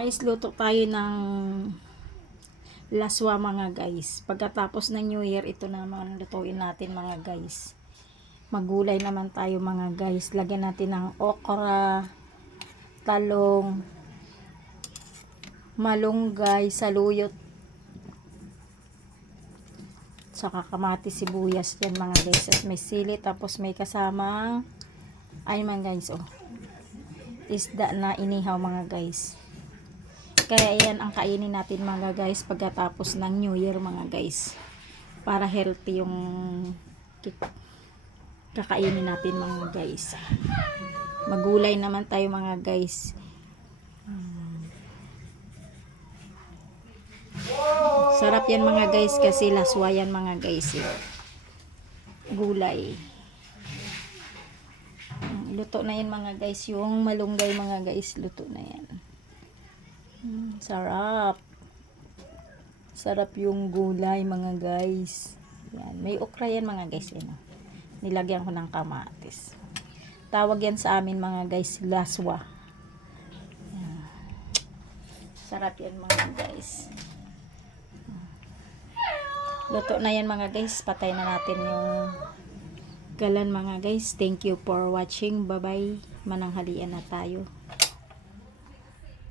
Guys, luto tayo ng laswa mga guys. Pagkatapos ng New Year, ito naman lutuin natin mga guys. Magulay naman tayo mga guys. Lagyan natin ng okra, talong, malunggay, saluyot, saka kamatis, sibuyas yan mga guys. At may sili, tapos may kasamang ay mga guys, oh, isda na inihaw mga guys. Kaya yan ang kainin natin mga guys pagkatapos ng New Year mga guys. Para healthy yung kakainin natin mga guys. Magulay naman tayo mga guys. Sarap yan mga guys kasi laswa yan mga guys. Gulay. Luto na yan mga guys. Yung malunggay mga guys, luto na yan. Sarap. Sarap yung gulay mga guys. Yan. May okra yan mga guys. Yan. Nilagyan ko ng kamatis. Tawag yan sa amin mga guys, laswa. Yan. Sarap yan mga guys. Luto na yan mga guys. Patay na natin yung galan mga guys. Thank you for watching. Bye bye. Mananghalian na tayo.